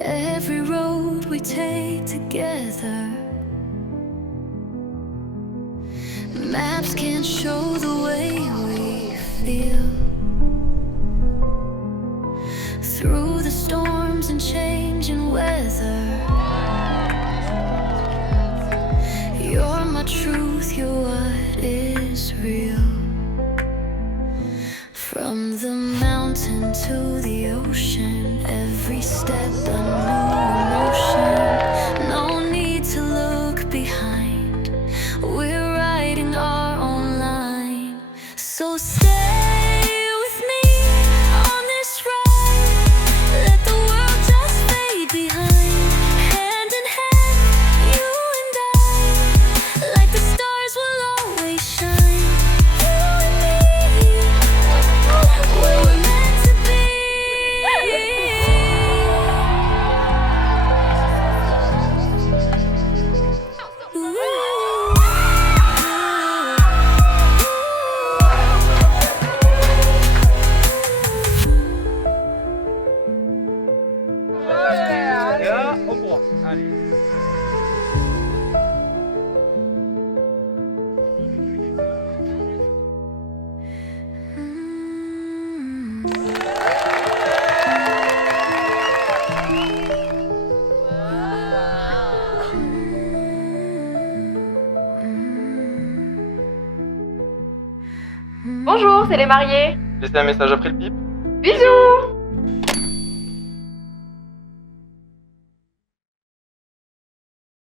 every road we take together. Maps can't show the way we feel. Through the storms and changing weather, you're my truth, you're what is real. From the mountain to the ocean, every step a new emotion. No need to look behind, we're writing our own line. So stay with me on this ride, let the world just fade behind. Hand in hand, you and I, like the stars will always shine. You and me, where we're meant to be. Et là, on court. Allez. Bonjour, c'est les mariés. Laissez un message après le bip. Bisous.